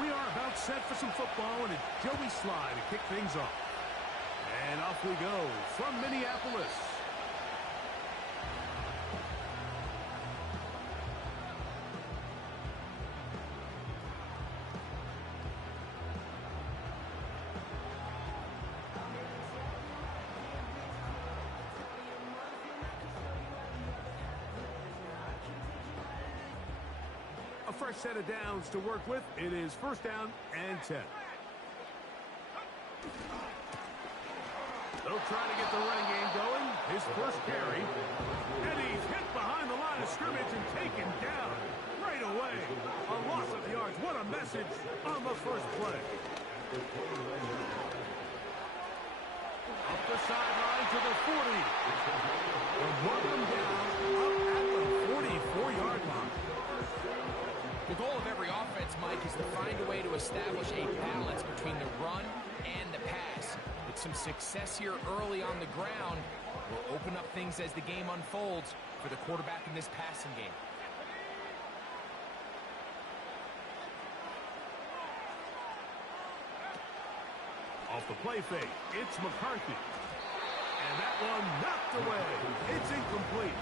We are about set for some football, and it's Joey Sly to kick things off. And off we go from Minneapolis. A fresh set of downs to work with. It is first down and 10. They'll try to get the running game going. His first carry. And he's hit behind the line of scrimmage and taken down right away. A loss of yards. What a message on the first play. Up the sideline to the 40. They'll mark him down up at the 44-yard line. The goal of every offense, Mike, is to find a way to establish a balance between the run and the pass. With some success here early on the ground, will open up things as the game unfolds for the quarterback in this passing game. Off the play fake, it's McCarthy. And that one knocked away. It's incomplete.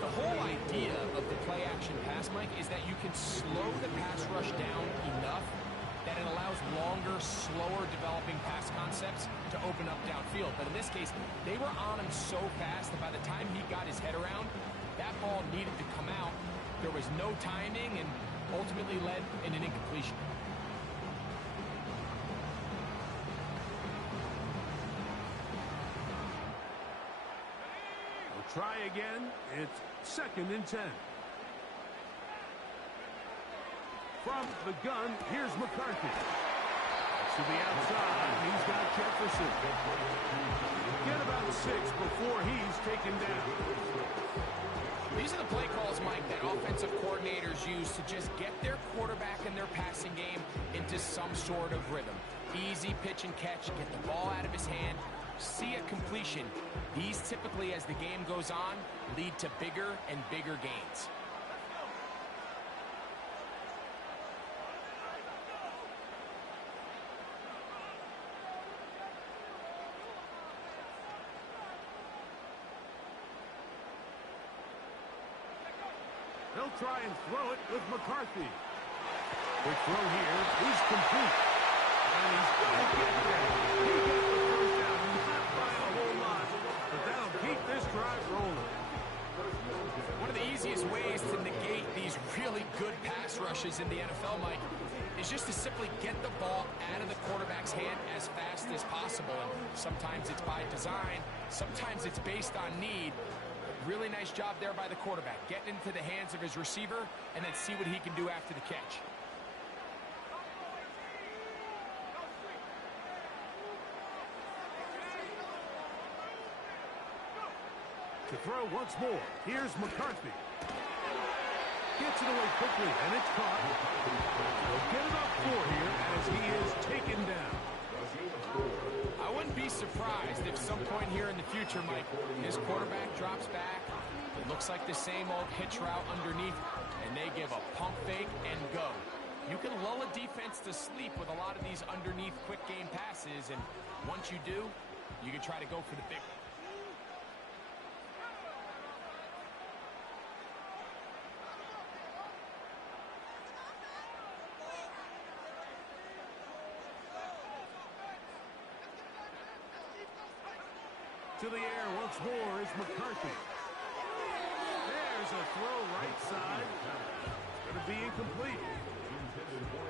The whole idea of the play-action pass, Mike, is that you can slow the pass rush down enough that it allows longer, slower developing pass concepts to open up downfield. But in this case, they were on him so fast that by the time he got his head around, that ball needed to come out. There was no timing and ultimately led in an incompletion. Try again. It's second and 10. From the gun, here's McCarthy. To the outside, he's got Jefferson. Get about 6 before he's taken down. These are the play calls, Mike, that offensive coordinators use to just get their quarterback and their passing game into some sort of rhythm. Easy pitch and catch, get the ball out of his hand, see a completion. These typically, as the game goes on, lead to bigger and bigger gains. They'll try and throw it with McCarthy. Quick throw here. He's complete. And he's going to get there. He got the first down, not by a whole lot. But that'll keep this drive rolling. One of the easiest ways to negate these really good pass rushes in the NFL, Mike, is just to simply get the ball out of the quarterback's hand as fast as possible. And sometimes it's by design. Sometimes it's based on need. Really nice job there by the quarterback. Get into the hands of his receiver and then see what he can do after the catch. To throw once more. Here's McCarthy. Gets it away quickly, and it's caught. He'll get it up 4 here as he is taken down. I wouldn't be surprised if some point here in the future, Mike, his quarterback drops back. It looks like the same old hitch route underneath, and they give a pump fake and go. You can lull a defense to sleep with a lot of these underneath quick game passes, and once you do, you can try to go for the big one. To the air once more is McCarthy. There's a throw right side. It's going to be incomplete.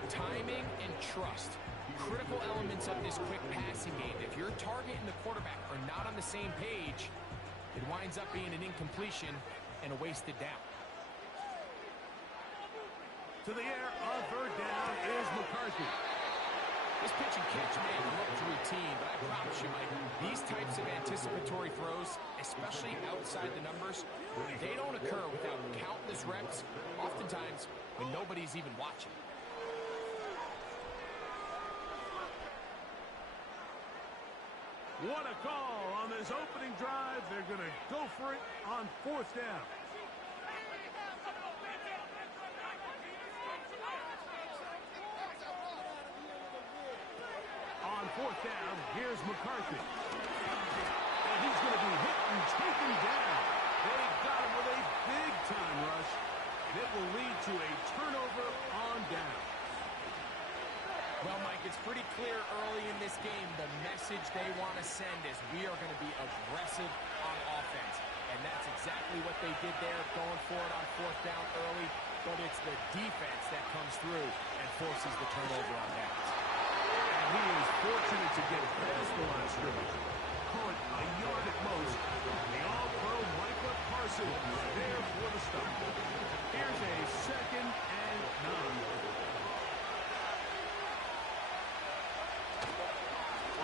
Timing and trust. Critical elements of this quick passing game. If your target and the quarterback are not on the same page, it winds up being an incompletion and a wasted down. To the air on third down is McCarthy. This pitch and catch may have looked routine, but I promise you, Mike, these types of anticipatory throws, especially outside the numbers, they don't occur without countless reps, oftentimes when nobody's even watching. What a call on this opening drive. They're going to go for it on fourth down. fourth down, here's McCarthy. And he's going to be hit and taken down. They got him with a big-time rush. And it will lead to a turnover on down. Well, Mike, it's pretty clear early in this game the message they want to send is we are going to be aggressive on offense. And that's exactly what they did there, going for it on fourth down early. But it's the defense that comes through and forces the turnover on downs. And he is fortunate to get past the line of scrimmage. Call it a yard at most. The all-pro Micah Parsons there for the stop. Here's a 2nd and 9.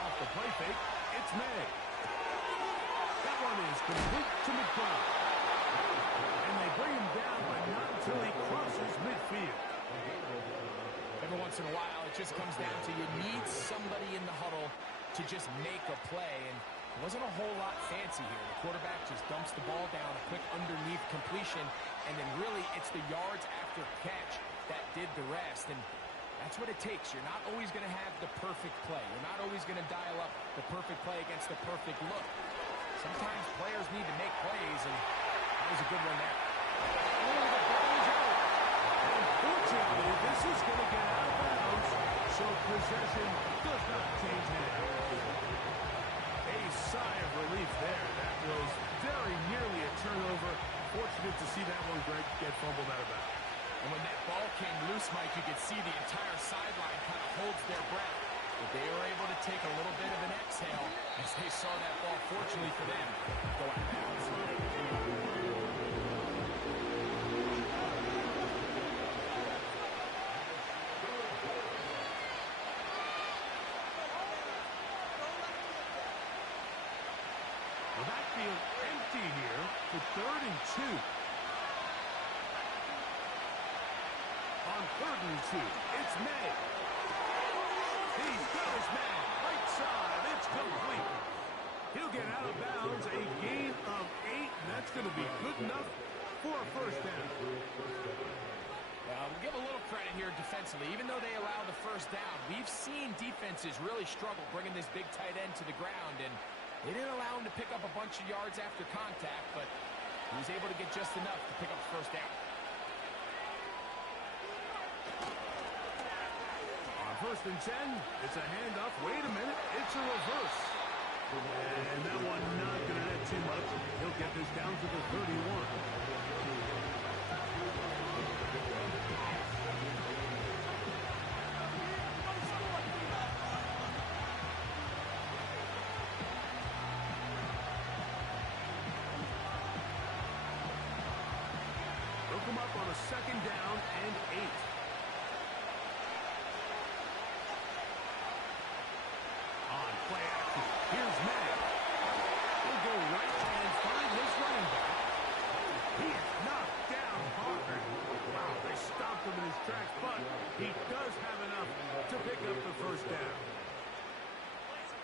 Off the play fake, it's May. That one is complete to McBride. And they bring him down, but not until he crosses midfield. Every once in a while, it just comes down to you need somebody in the huddle to just make a play. And it wasn't a whole lot fancy here. The quarterback just dumps the ball down, a quick underneath completion, and then really it's the yards after catch that did the rest. And that's what it takes. You're not always going to have the perfect play. You're not always going to dial up the perfect play against the perfect look. Sometimes players need to make plays, and that was a good one there. Oh, the ball is out. Unfortunately, this is going to get out of bounds, so possession does not change hands. A sigh of relief there. That was very nearly a turnover. Fortunate to see that one, Greg, get fumbled out of bounds. And when that ball came loose, Mike, you could see the entire sideline kind of holds their breath. But they were able to take a little bit of an exhale as they saw that ball, fortunately for them, go out of bounds. The backfield empty here for 3rd and 2. On 3rd and 2, it's May. He's got his man. Right side, it's complete. He'll get out of bounds, a gain of 8, and that's going to be good enough for a first down. We'll give a little credit here defensively. Even though they allow the first down, we've seen defenses really struggle bringing this big tight end to the ground, and they didn't allow him to pick up a bunch of yards after contact, but he was able to get just enough to pick up the first down. On 1st and 10, it's a handoff. Wait a minute, it's a reverse. And that one not going to add too much. He'll get this down to the 31. Come up on a 2nd down and 8. On play action, here's May. He'll go right and find his running back. He is knocked down hard. Wow, they stopped him in his tracks, but he does have enough to pick up the first down.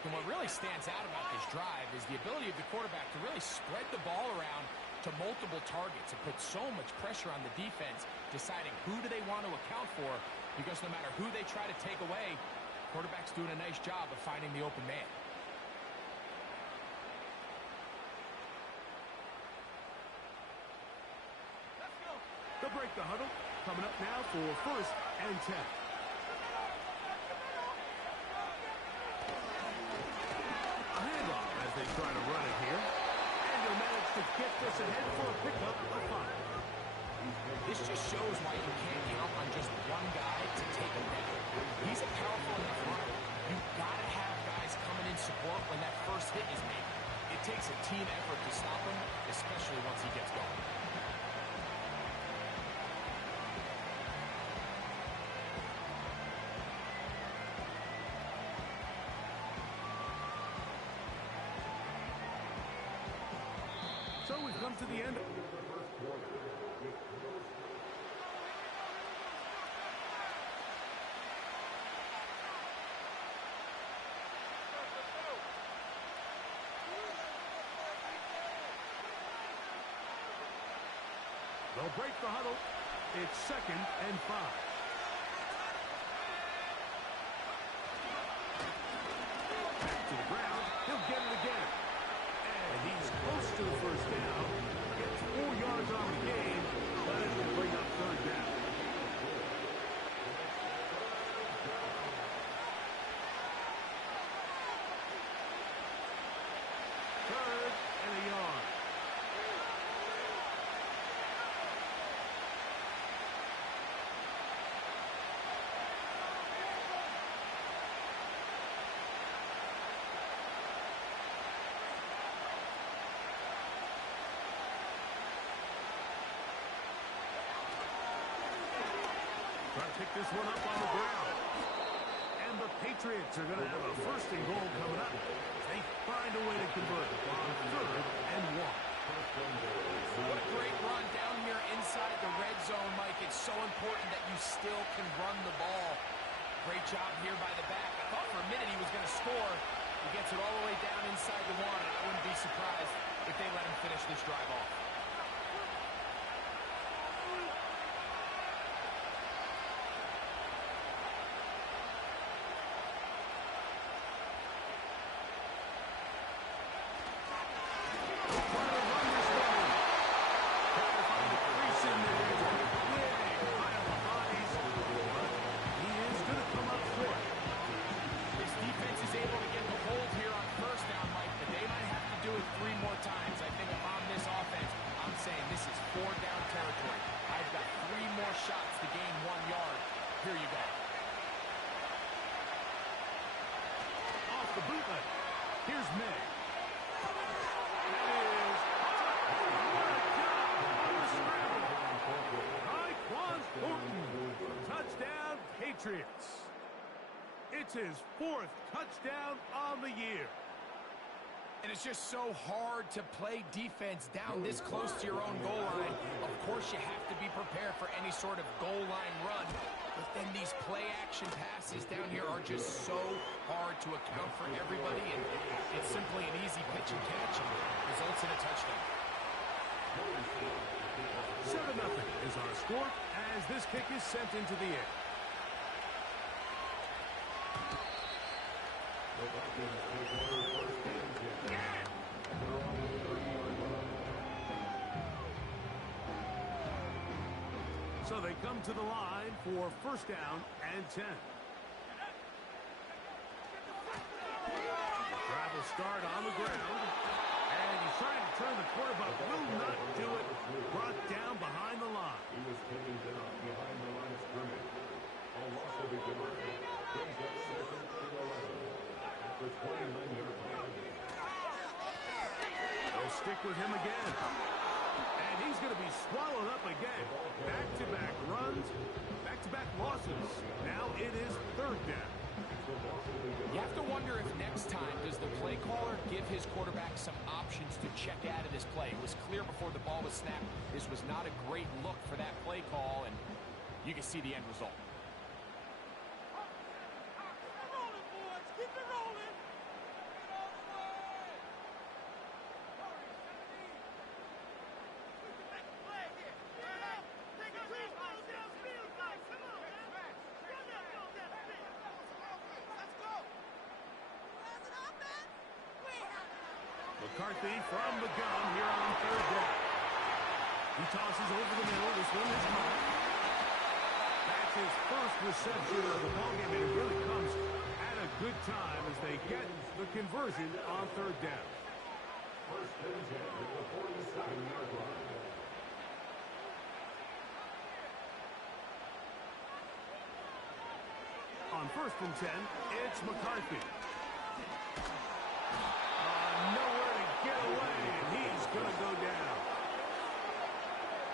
And what really stands out about this drive is the ability of the quarterback to really spread the ball around to multiple targets. It puts so much pressure on the defense, deciding who do they want to account for, because no matter who they try to take away, quarterback's doing a nice job of finding the open man. They'll break the huddle. Coming up now for 1st and 10. A handoff as they try to run it here. And they'll manage to get this ahead for a pickup of 5. This just shows why you can't count on just one guy to take him down. He's a powerful enough runner. You've got to have guys coming in support when that first hit is made. It takes a team effort to stop him, especially once he gets going. So we've come to the end of the first quarter. They'll break the huddle. It's 2nd and 5. pick this one up on the ground. And the Patriots are going to have a first and goal coming up. They find a way to convert on 3rd and 1. What a great run down here inside the red zone, Mike. It's so important that you still can run the ball. Great job here by the back. I thought for a minute he was going to score. He gets it all the way down inside the 1, and I wouldn't be surprised if they let him finish this drive off. Shots to gain 1 yard. Here you go. Off the bootleg. Here's May. Touchdown, Patriots. It's his 4th touchdown on the year. And it's just so hard to play defense down this close to your own goal line. Of course, you have to be prepared for any sort of goal line run. But then these play-action passes down here are just so hard to account for everybody. And it's simply an easy pitch and catch and results in a touchdown. 7-0 is our score as this kick is sent into the air. So they come to the line for first down and 10. Drive will start on the ground. And he's trying to turn the corner, but will not do it. Brought down behind the line. He was taken down behind the line of scrimmage. A loss of a yard. Brings up 2nd and 11. After 29-yard penalty. They'll stick with him again. And he's going to be swallowed up again. Back-to-back runs, back-to-back losses. Now it is 3rd down. You have to wonder if next time does the play caller give his quarterback some options to check out of this play. It was clear before the ball was snapped this was not a great look for that play call, and you can see the end result. McCarthy from the gun here on 3rd down. He tosses over the middle. This one is caught. That's his first reception of the ballgame, and it really comes at a good time as they get the conversion on 3rd down. First and 10 at the 47-yard line. On 1st and 10, it's McCarthy. Nowhere to get away, and he's going to go down.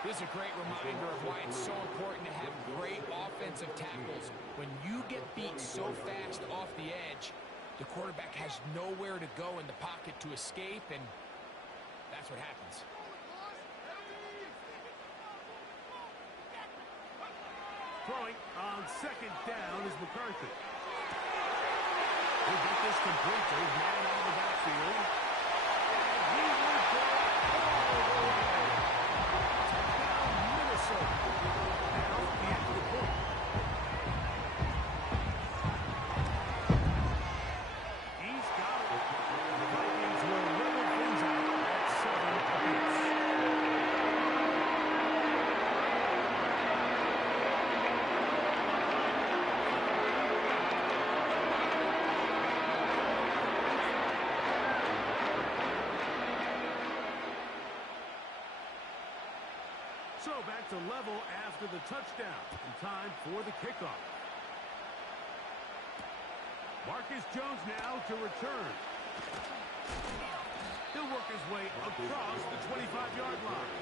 This is a great reminder of why it's so important to have great offensive tackles. When you get beat so fast off the edge, the quarterback has nowhere to go in the pocket to escape, and that's what happens. Throwing on 2nd down is McCarthy. He'll get this complete to his man out of the backfield. And he will go all the way. Touchdown, Minnesota. Now the extra point. He's got it. The Vikings will level things out at 7 apiece. So back to level after the touchdown. And time for the kickoff. Marcus Jones now to return. He'll work his way across the 25-yard line.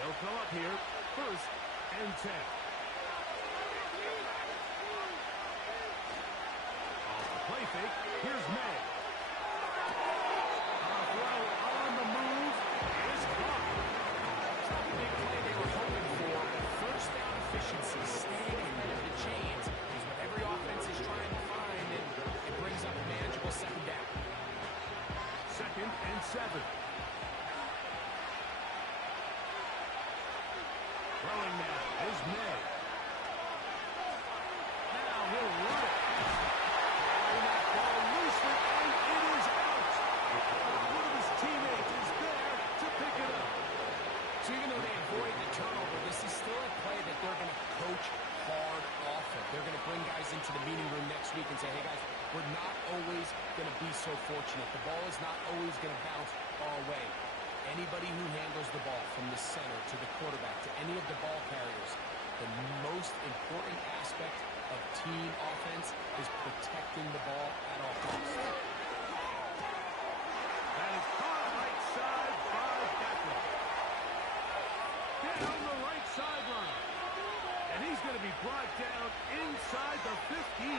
They'll come up here, 1st and 10. Off the play fake, here's May. A throw on the move is caught. It's not the big play they were hoping for. First down efficiency, staying ahead of the chains is what every offense is trying to find, and it brings up a manageable 2nd down. 2nd and 7. Throwing now is May. Now he'll run it. Throwing that ball loosely, and it is out. One of his teammates is there to pick it up. So even though they avoid the turnover, this is still a play that they're going to coach hard off of. They're going to bring guys into the meeting room next week and say, hey guys, we're not always going to be so fortunate. The ball is not always going to bounce our way. Anybody who handles the ball from the center to the quarterback to any of the ball carriers, the most important aspect of team offense is protecting the ball at all costs. That is caught right side by Beckham. Down the right sideline. And he's going to be brought down inside the 15.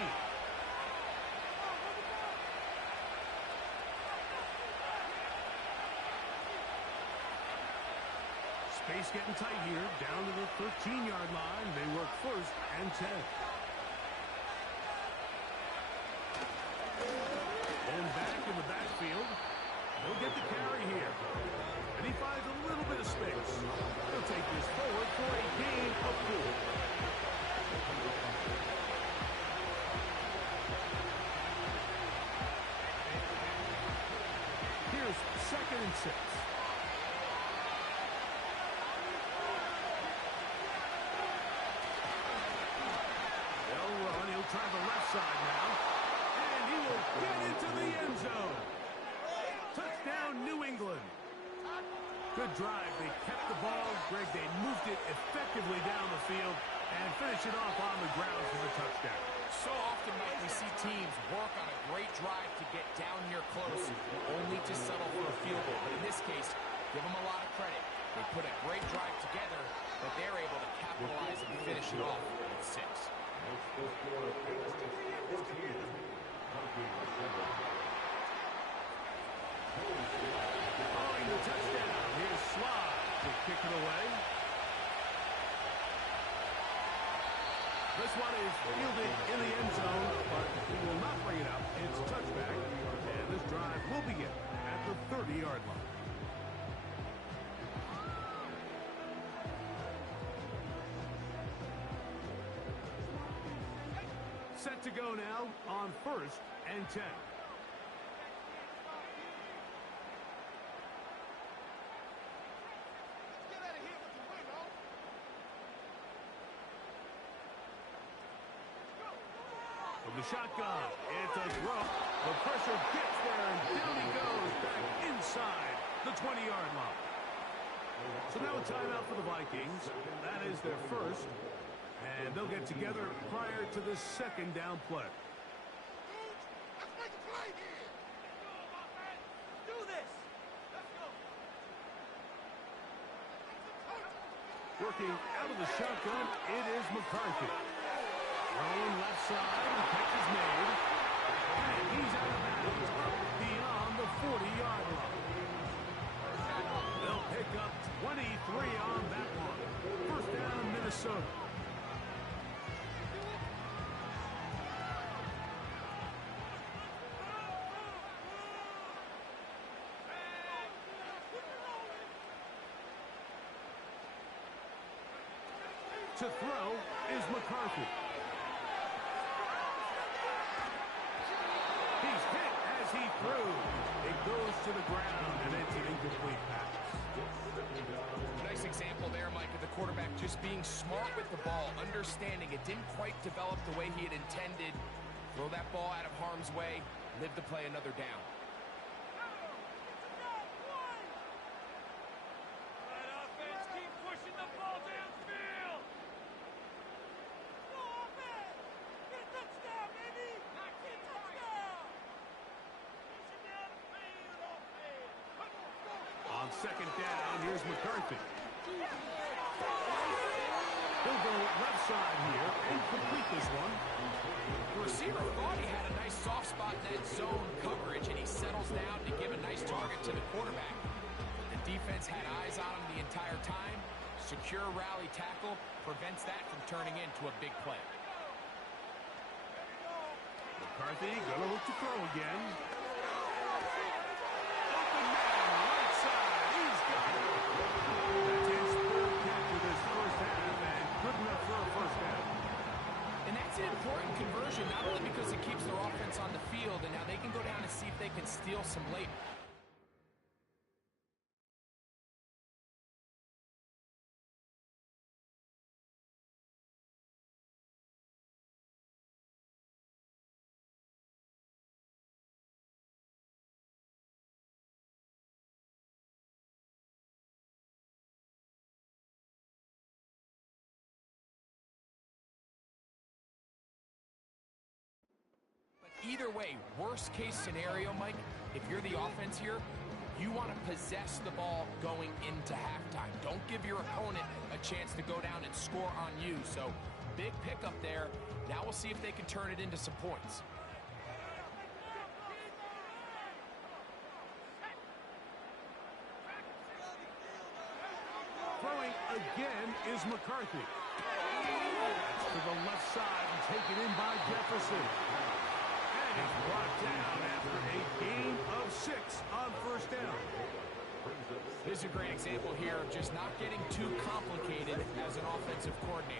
Space getting tight here, down to the 13-yard line. They work 1st and 10. And back in the backfield. He'll get the carry here. And he finds a little bit of space. He'll take this forward for a gain of 4. Here's 2nd and 6. Try the left side now, and he will get into the end zone. Touchdown, New England. Good drive. They kept the ball. Greg, they moved it effectively down the field and finished it off on the ground for the touchdown. So often, Mike, we see teams work on a great drive to get down here close, only to settle for a field goal. But in this case, give them a lot of credit. They put a great drive together, but they're able to capitalize and finish it off with 6. Following the touchdown, here's Slide to kick it away. This one is fielded in the end zone, but he will not bring it up. It's touchback, and this drive will begin at the 30-yard line. Set to go now on 1st and 10. From the shotgun, it's a throw. The pressure gets there, and down he goes back inside the 20-yard line. So now a timeout for the Vikings. That is their 1st. And they'll get together prior to the 2nd down play. Let's make a play here. Do this. Let's go. Working out of the shotgun, it is McCarthy. Throwing left side, the catch is made. And he's out of bounds up beyond the 40-yard line. They'll pick up 23 on that one. 1st down, Minnesota. To throw is McCarthy. He's hit as he threw. It goes to the ground, and it's an incomplete pass. Nice example there, Mike, of the quarterback just being smart with the ball, understanding it didn't quite develop the way he had intended. Throw that ball out of harm's way, live to play another down. Offense, keep second down. Here's McCarthy. He'll go left side here and complete this one. The receiver thought he had a nice soft spot in that zone coverage, and he settles down to give a nice target to the quarterback. The defense had eyes on him the entire time. Secure rally tackle prevents that from turning into a big play. McCarthy gonna look to throw again. Open man, right side. He's got it. That's his third catch of this first half, and good enough for a first down. And that's an important conversion, not only because it keeps their offense on the field, and now they can go down and see if they can steal some late. Either way, worst case scenario, Mike, if you're the offense here, you want to possess the ball going into halftime. Don't give your opponent a chance to go down and score on you. So, big pickup there. Now we'll see if they can turn it into some points. Throwing again is McCarthy. That's to the left side and taken in by Jefferson. And it's brought down after a gain of 6 on first down. This is a great example here of just not getting too complicated as an offensive coordinator.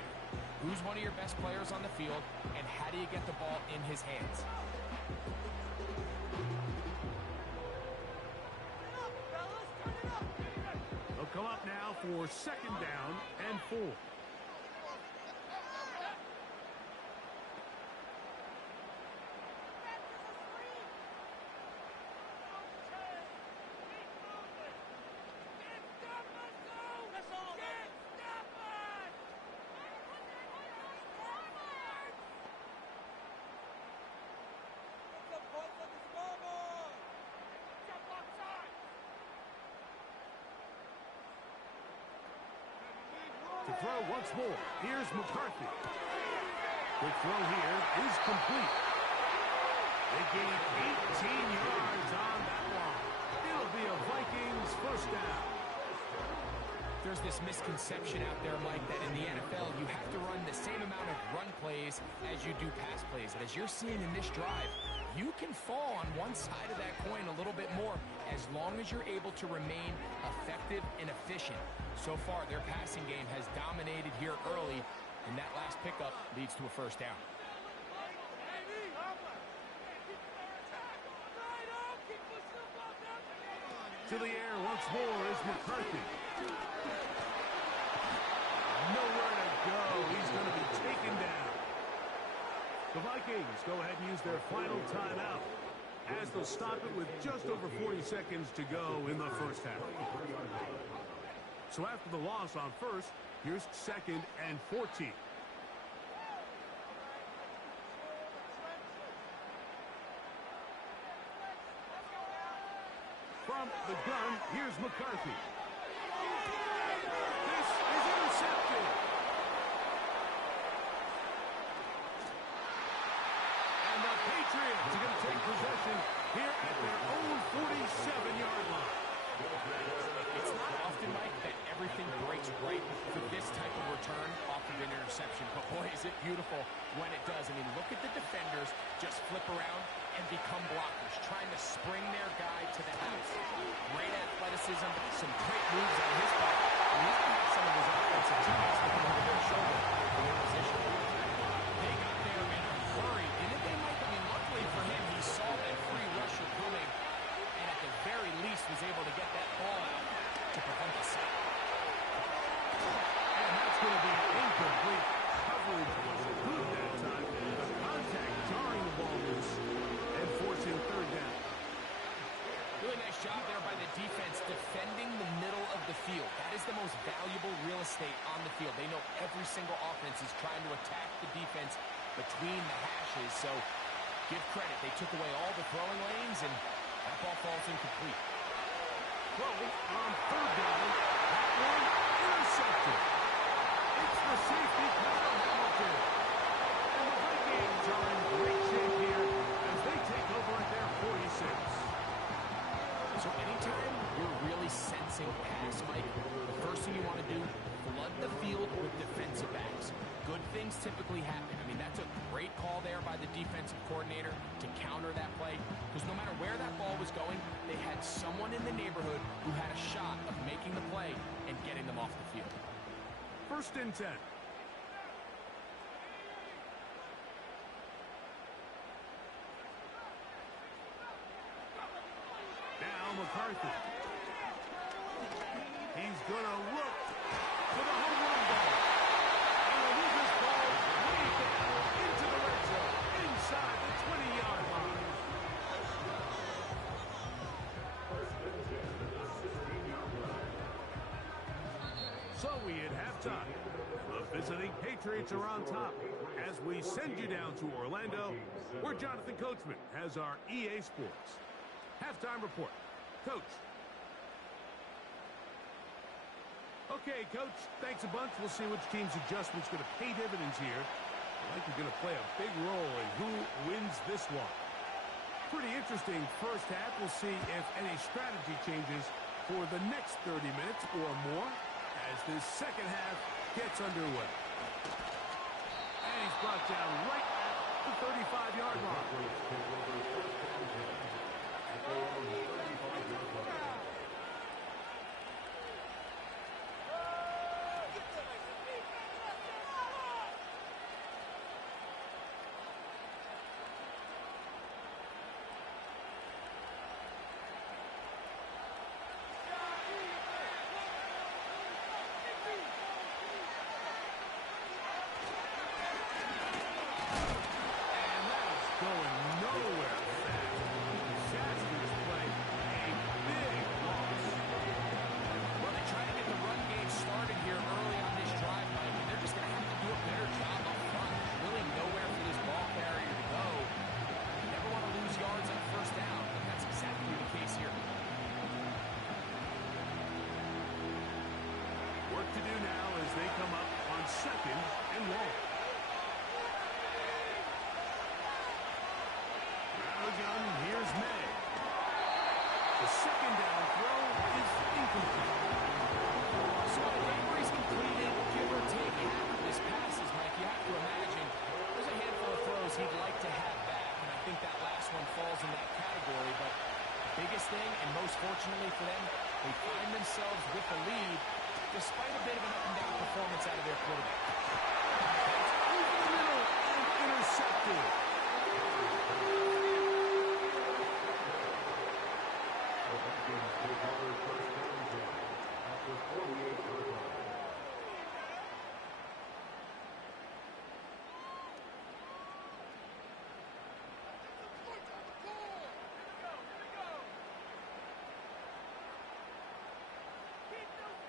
Who's one of your best players on the field, and how do you get the ball in his hands? They'll come up now for second down and 4. To throw once more. Here's McCarthy. Quick throw here is complete. They gain 18 yards on that one. It'll be a Vikings first down. There's this misconception out there, Mike, that in the NFL you have to run the same amount of run plays as you do pass plays. And as you're seeing in this drive, you can fall on one side of that coin a little bit more as long as you're able to remain effective and efficient. So far, their passing game has dominated here early, and that last pickup leads to a first down. To the air once more is McCarthy. Nowhere to go. He's going to be taken down. The Vikings go ahead and use their final timeout as they'll stop it with just over 40 seconds to go in the first half. So after the loss on first, here's second and 14. From the gun, here's McCarthy. This is intercepted. And the Patriots are going to take possession here at their own 47-yard line. It's not often, Mike, that everything breaks right for this type of return off of an interception. But boy, is it beautiful when it does. I mean, look at the defenders just flip around and become blockers, trying to spring their guy to the house. Great athleticism, some great moves on his part. And he's going to have some of his offensive teammates looking over their shoulder for their position. They got there in a hurry, didn't they, Mike? I mean, luckily for him, he saw that free rusher coming, and at the very least was able to get that ball out to prevent the sack. And that's going to be incomplete. Coverage was good that time. The contact jarring the ball loose and forcing third down. Really nice job there by the defense defending the middle of the field. That is the most valuable real estate on the field. They know every single offense is trying to attack the defense between the hashes. So give credit. They took away all the throwing lanes, and that ball falls incomplete. throw on third down. That one intercepted. It's the safety, Kyle Hamilton. And the Vikings are in great shape here as they take over at their 46. So anytime you're really sensing pass, Mike, the first thing you want to do, flood the field with defensive backs. Good things typically happen. I mean, that's a great call there by the defensive coordinator to counter that play, because no matter where that ball was going, they had someone in the neighborhood who had a shot of making the play and getting them off the field. 1st and 10. Now McCarthy. He's going to look for the home run ball. And he'll move this ball way down into the red zone, inside the 20-yard line. So we at halftime. The visiting Patriots are on top. As we send you down to Orlando, where Jonathan Coachman has our EA Sports halftime report. Coach. Okay, Coach, thanks a bunch. We'll see which team's adjustment's going to pay dividends here. I think you're going to play a big role in who wins this one. Pretty interesting first half. We'll see if any strategy changes for the next 30 minutes or more as this second half gets underway. And he's brought down right at the 35-yard line. To do now as they come up on 2nd and long. Now again, here's May. The 2nd down throw is incomplete. So on a day where he's completed, give or take half of his passes, Mike, you have to imagine there's a handful of throws he'd like to have back, and I think that last one falls in that category. But the biggest thing, and most fortunately for them, they find themselves with the lead despite a bit of an up-and-down performance out of their quarterback. Over the middle and intercepted.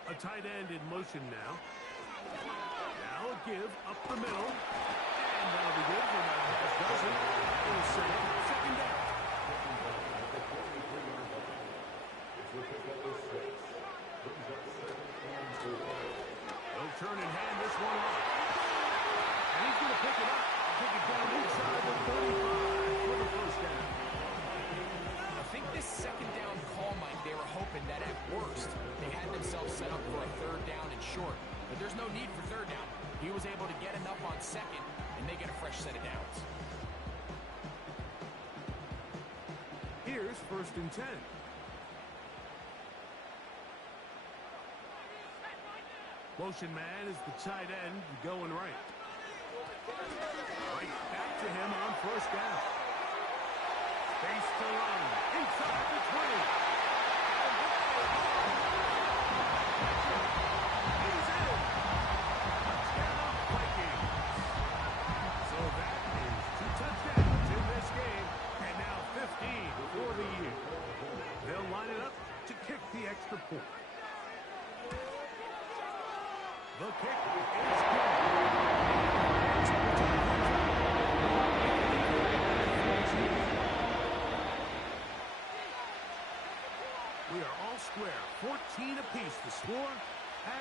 A tight end in motion now. Now a give up the middle. And that'll be good for about half dozen. It'll set up 2nd down. They'll turn and hand this one off. And he's going to pick it up. Pick it down inside the 35 for the 1st down. I think this 2nd down call, Mike, they were hoping that at worst they had themselves set up for a 3rd down and short. But there's no need for 3rd down. He was able to get enough on 2nd, and they get a fresh set of downs. Here's 1st and 10. Motion man is the tight end going right. Right back to him on 1st down. Face to run inside the 20. He's in. Touchdown, Vikings. So that is 2 touchdowns in this game, and now 15 for the year. They'll line it up to kick the extra point. The kick is good. square. 14 apiece the score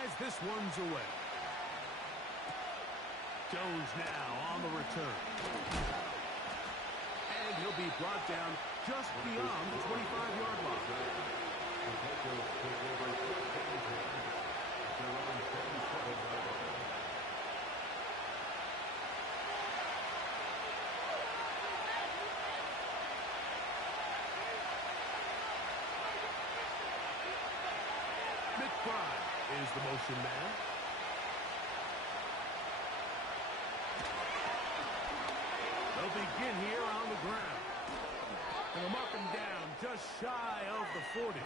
as this one's away. Jones now on the return. And he'll be brought down just beyond the 25-yard line. McBride is the motion man. They'll begin here on the ground. And they'll mark him down just shy of the 40. A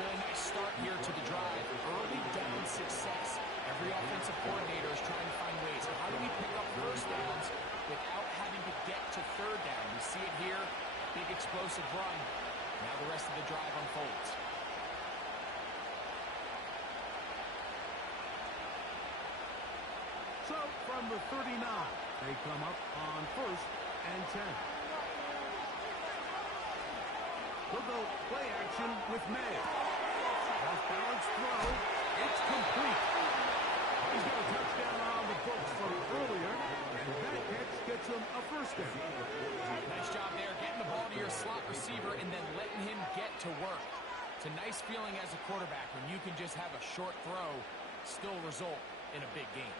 really nice start here to the drive. Early down success. Every offensive coordinator is trying to find ways. How do we pick up first downs without having to get to third down? We see it here. Big explosive run. Now the rest of the drive unfolds. So from the 39, they come up on 1st and 10. They'll go play action with May. Off-balance throw. It's complete. He's got a touchdown on the books from earlier, and that catch gets him a first down. Nice job there, getting the ball to your slot receiver and then letting him get to work. It's a nice feeling as a quarterback when you can just have a short throw still result in a big game.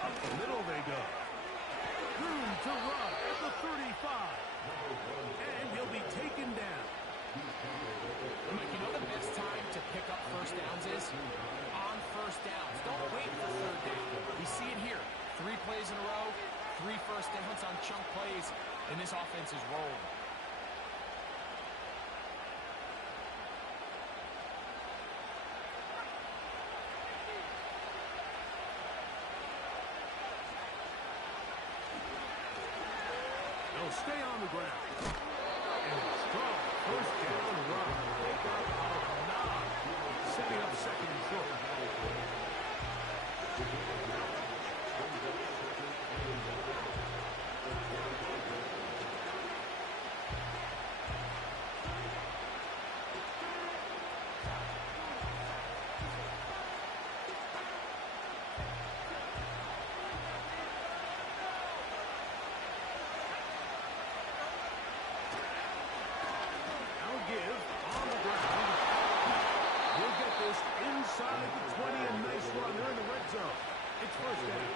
Up the middle they go. Room to run at the 35. And he'll be taken down. Mike, you know the best time to pick up first downs is on first downs. Don't wait for third down. We see it here. 3 plays in a row, 3 first downs on chunk plays, and this offense is rolling. They'll stay on the ground. And a strong first down run. Pick up of 9. Setting up second and short. Inside the 20, a nice run. They're in the red zone. It's first down.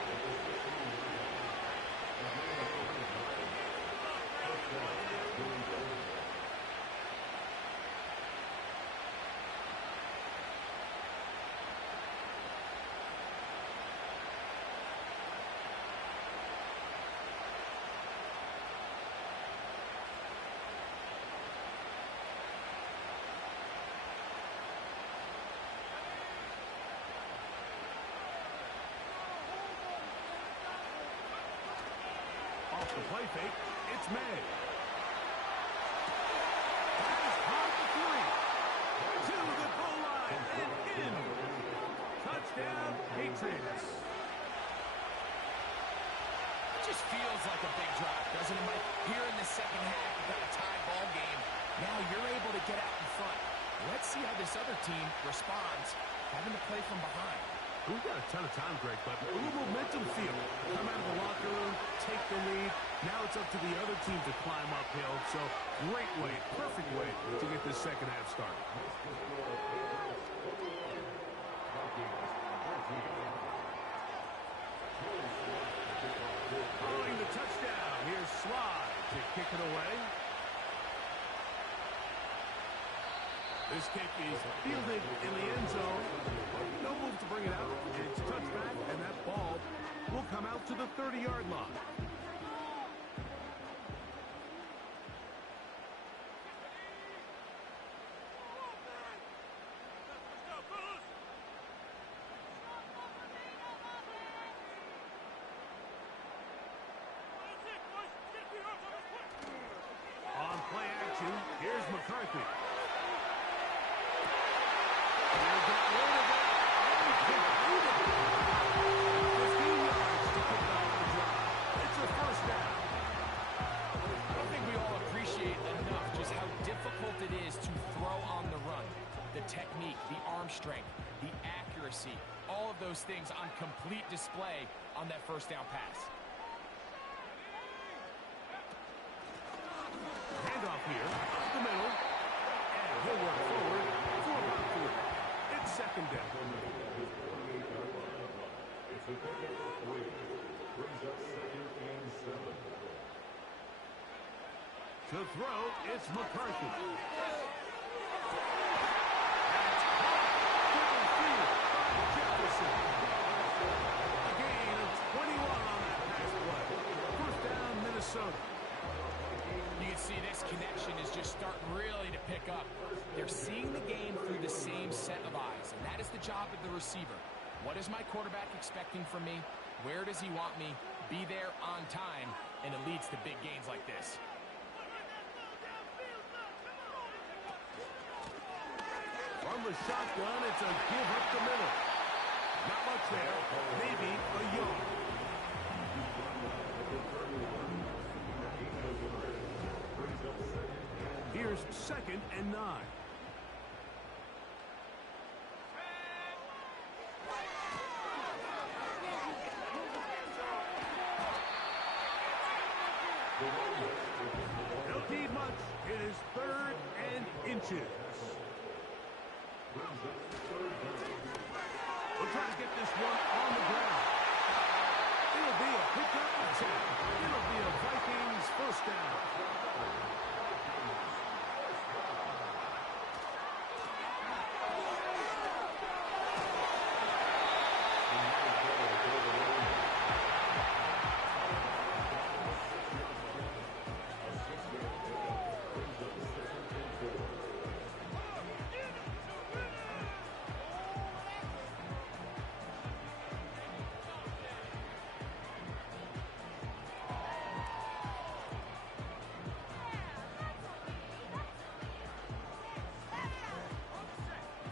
Off the play fake, it's May. Has caught the 3. To the goal line and in. Touchdown, Patriots. It just feels like a big drive, doesn't it, Mike? Here in the second half, you've got a tie ball game. Now you're able to get out in front. Let's see how this other team responds, having to play from behind. We've got a ton of time, Greg, but a little momentum feel. Come out of the locker room, take the lead. Now it's up to the other team to climb uphill. So great way, perfect way to get this second half started. Following the touchdown, here's Slide to kick it away. This kick is fielded in the end zone. No move to bring it out. It's touchback, and that ball will come out to the 30-yard line. On play action, here's McCarthy. He'll get rid of it. technique, the arm strength, the accuracy, all of those things on complete display on that first down pass. Handoff here, up the middle, and he'll work forward for about 4. It's second down. It's a pickup of 3. Brings up 2nd and 7. To throw, it's McCarthy. Jefferson. A gain of 21 on that pass play. First down, Minnesota. You can see this connection is just starting really to pick up. They're seeing the game through the same set of eyes, and that is the job of the receiver. What is my quarterback expecting from me? Where does he want me? Be there on time, and it leads to big gains like this. From the shotgun, it's a give up the middle. Not much there. Maybe a yard. Here's 2nd and 9. Don't need much. It is 3rd and inches. We'll try to get this one on the ground. It'll be a pickup of 10. It'll be a Vikings first down.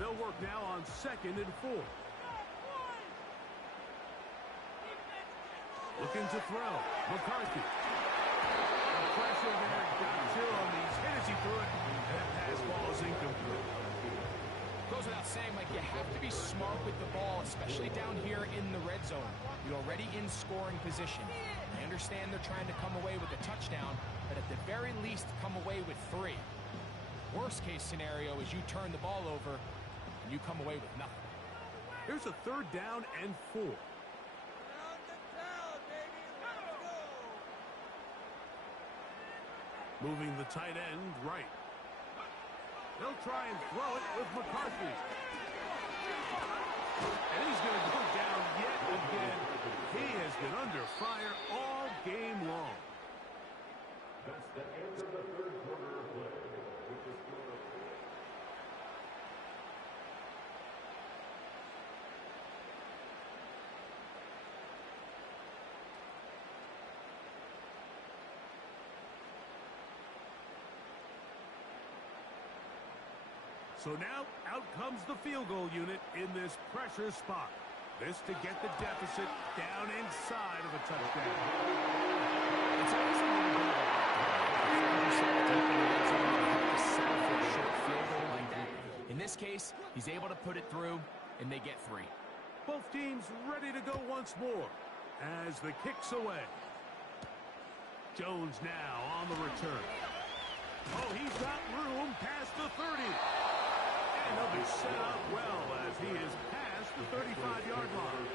They'll work now on 2nd and 4. Looking to throw. McCarthy. The pressure there got to him. He's hit as he threw it. And that pass ball is incomplete. Goes without saying, Mike, you have to be smart with the ball, especially down here in the red zone. You're already in scoring position. I understand they're trying to come away with a touchdown, but at the very least, come away with 3. Worst case scenario is you turn the ball over and you come away with nothing. Here's a 3rd down and 4. Moving the tight end right. They'll try and throw it with McCarthy. And he's going to go down yet again. He has been under fire all game long. That's the end of the 3rd quarter of play. With the score of So now, out comes the field goal unit in this pressure spot. This to get the deficit down inside of a touchdown. It's always a little bit of a settle for a short field goal like that. In this case, he's able to put it through, and they get 3. Both teams ready to go once more as the kick's away. Jones now on the return. Oh, he's got room past the 30. And he'll be set up well as he is past the 35-yard line.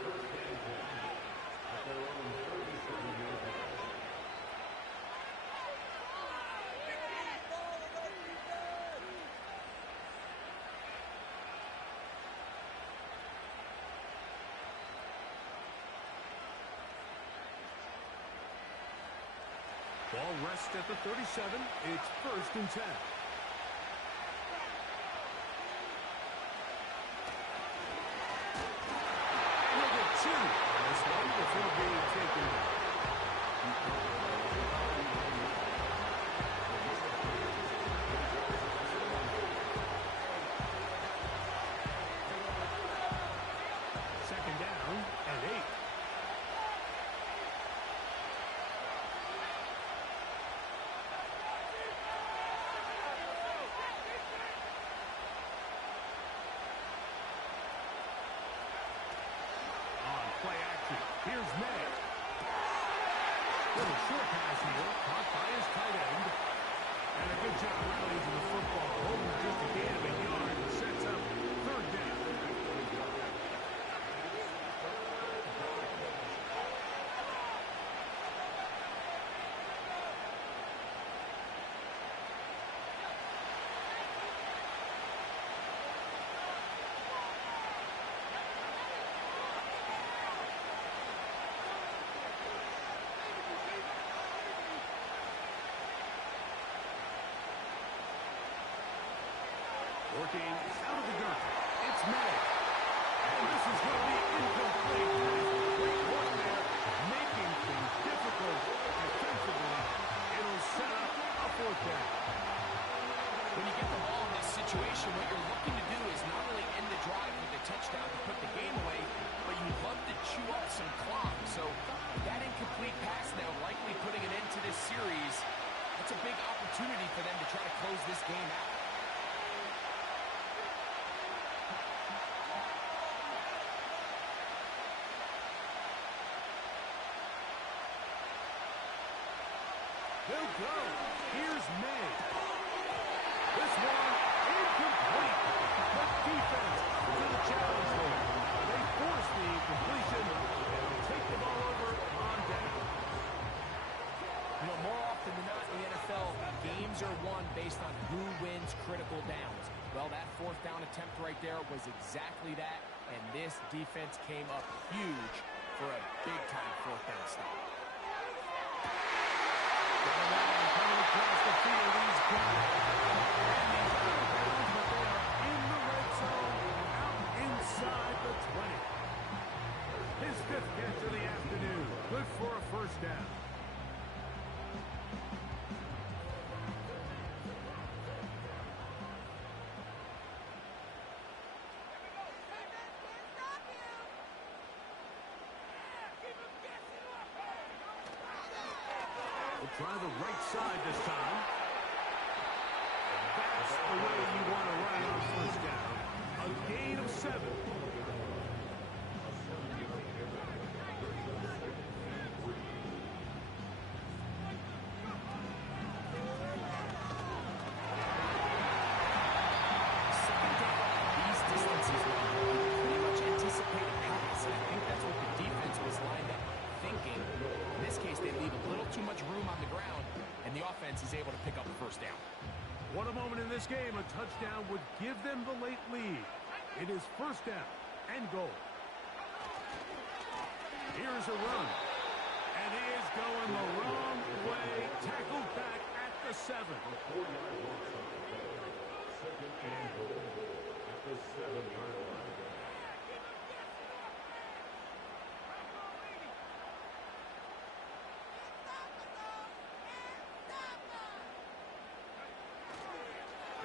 Ball rests at the 37. It's 1st and 10. This one before being taken. Second down and 8. Here's May. Little short pass here, caught by his tight end. And a good job rallying to the football. Holding just a gain of a yard and sets up third down. Working out of the gun. It's May. And this is going to be incomplete. Great work there, making things difficult defensively. It'll set up a fourth down. When you get the ball in this situation, what you're looking to do is not only end the drive with a touchdown to put the game away, but you'd love to chew up some clock. So that incomplete pass now likely putting an end to this series. That's a big opportunity for them to try to close this game out. They'll go. Here's May. This one incomplete. But defense to the challenge there. They force the incompletion and take the ball over on down. You know, more often than not in the NFL, games are won based on who wins critical downs. Well, that fourth down attempt right there was exactly that, and this defense came up huge for a big-time fourth down stop. Coming across the field, he's got it. And he's out of bounds, but they are in the red zone, out inside the 20. His fifth catch of the afternoon. Good for a first down. Try the right side this time. That's the way you want to run it on first down. A gain of 7. Second down at these distances, you pretty much anticipate a pass, and I think that's what the defense was lined up thinking. In this case, they leave a little too much room on the ground, and the offense is able to pick up the first down. What a moment in this game. A touchdown would give them the late lead. It is first down and goal. Here's a run. And he is going the wrong way. Tackled back at the 7. Second and goal at the 7-yard line.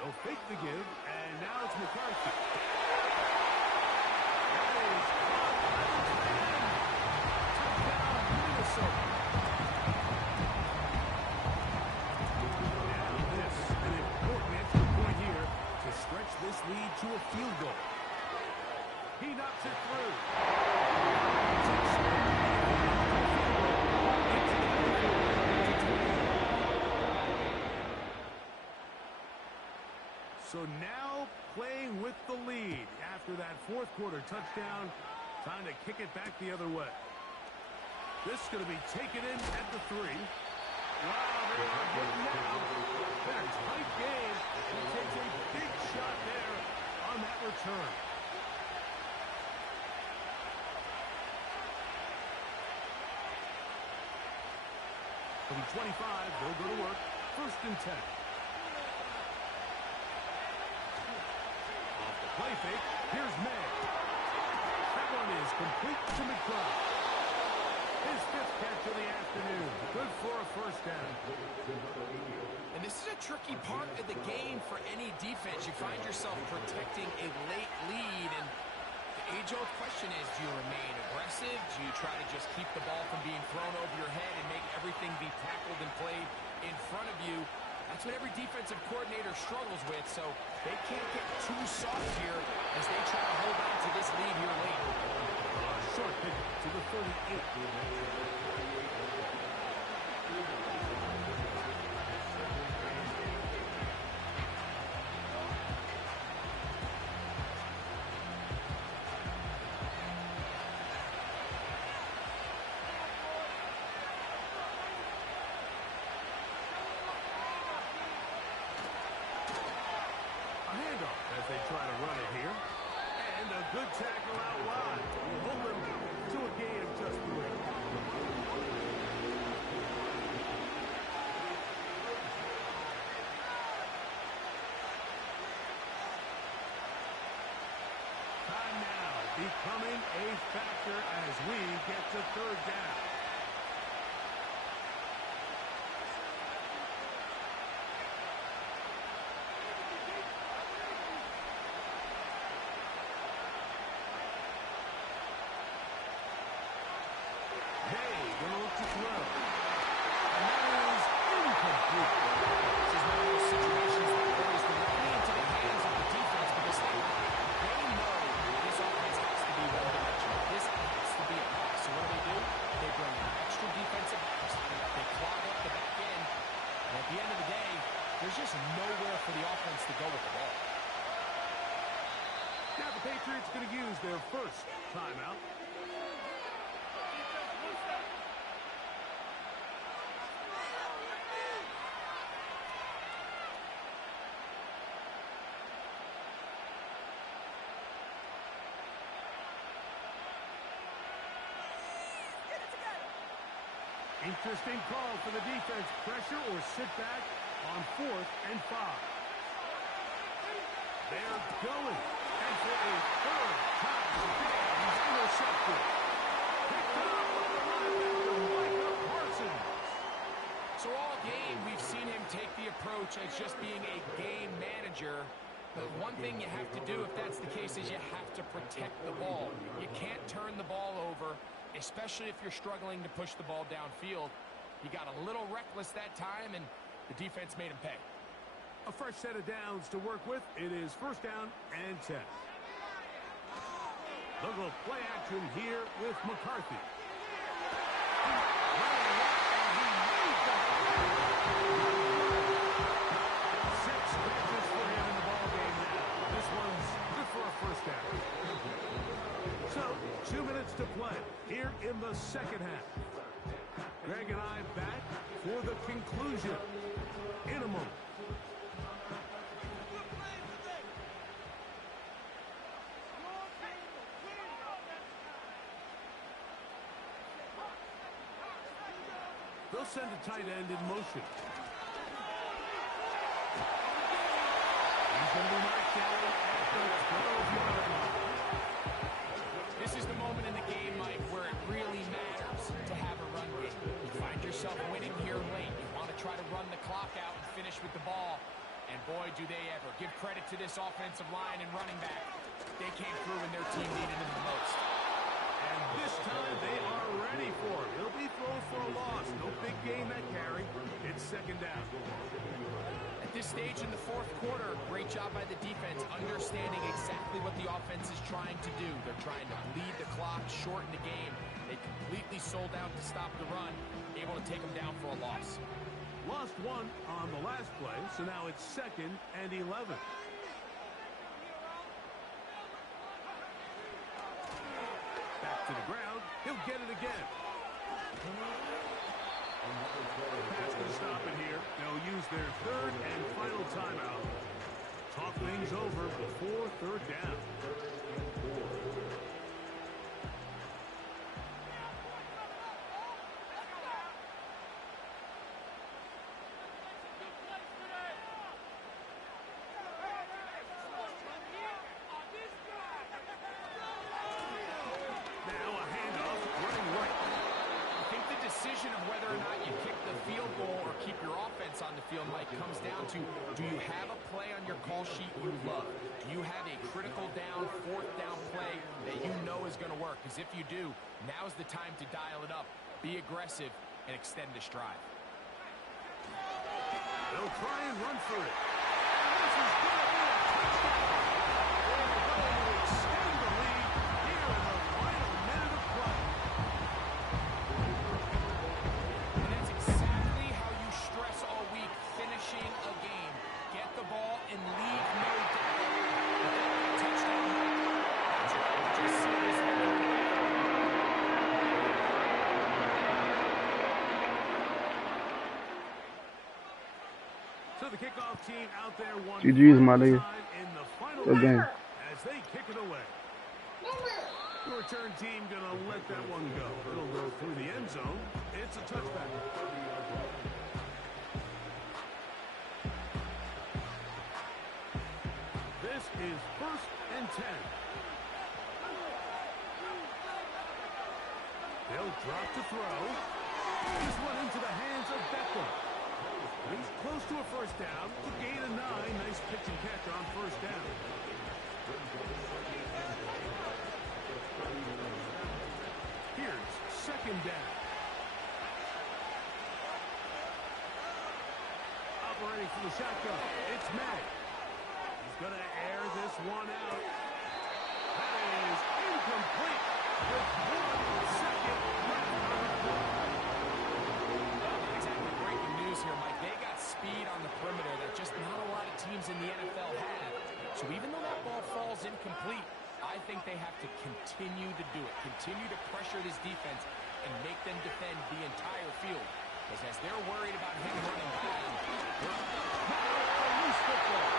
They'll fake the give, and now it's McCarthy. That is touchdown, Minnesota. Now this, an important extra point here to stretch this lead to a field goal. He knocks it through. So now playing with the lead after that fourth quarter touchdown. Time to kick it back the other way. This is going to be taken in at the 3. Wow, they are getting now. Been a tight game. He takes a big shot there on that return. From 25, they'll go to work. First and 10. Play fake. Here's May. That one is complete to McCarthy. His fifth catch of the afternoon. Good for a first down. And this is a tricky part of the game for any defense. You find yourself protecting a late lead, and the age-old question is, do you remain aggressive? Do you try to just keep the ball from being thrown over your head and make everything be tackled and played in front of you? That's what every defensive coordinator struggles with, so they can't get too soft here as they try to hold on to this lead here late. Short pick to the 38. tackle out wide. We'll hold them to a gain of just 3. Time now becoming a factor as we get to 3rd down. There's just nowhere for the offense to go with the ball. Now the Patriots going to use their first timeout. Interesting call for the defense. Pressure or sit back on 4th and 5. They're going. And for a 3rd time today, he's intercepted. Picked up by the linebacker, Micah Parsons. So all game, we've seen him take the approach as just being a game manager. But one thing you have to do, if that's the case, is you have to protect the ball. You can't turn the ball over, especially if you're struggling to push the ball downfield. He got a little reckless that time, and the defense made him pay. A fresh set of downs to work with. It is 1st down and 10. They'll go play action here with McCarthy. So, 2 minutes to play here in the 2nd half. Greg and I back for the conclusion in a moment. They'll send a tight end in motion. He's going to be knocked down at the 12-yard line. This is the moment in the game, Mike, where it really matters to have a run game. You find yourself winning here late. You want to try to run the clock out and finish with the ball. And boy, do they ever. Give credit to this offensive line and running back. They came through when their team needed them the most. And this time they are ready for it. He'll be thrown for a loss. No big gain that carry. It's 2nd down. At this stage in the 4th quarter, great job by the defense, understanding exactly what the offense is trying to do. They're trying to bleed the clock, shorten the game. They completely sold out to stop the run, able to take them down for a loss. Lost 1 on the last play, so now it's 2nd and 11. Back to the ground. He'll get it again. Pass can stop it here. They'll use their 3rd and final timeout. Talk things over before 3rd down. Of whether or not you kick the field goal or keep your offense on the field, Mike, comes down to, do you have a play on your call sheet you love? Do you have a critical down, 4th down play that you know is going to work? Because if you do, now's the time to dial it up, be aggressive, and extend this drive. They'll try and run for it. And this is going to be a touchdown. They're going to extend the lead here in the final minute of play. Finishing a game. Get the ball and leave no doubt. Touchdown. Just see this. So the kickoff team out there won GG's, my nigga. in the final Good game. as they kick it away. The return team going to let that one go. It'll go through the end zone. It's a touchback. This is 1st and 10. They'll drop to throw. This one into the hands of Beckham. He's close to a first down. To gain a 9. Nice pitch and catch on first down. Here's 2nd down. Operating from the shotgun. It's Madden. He's going to air this one out. That is incomplete with 1 second left on the clock. Not exactly breaking news here, Mike. They got speed on the perimeter that just not a lot of teams in the NFL have. So even though that ball falls incomplete, I think they have to continue to do it. Continue to pressure this defense and make them defend the entire field. Because as they're worried about him running down, Now a loose football.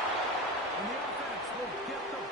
And the offense will get the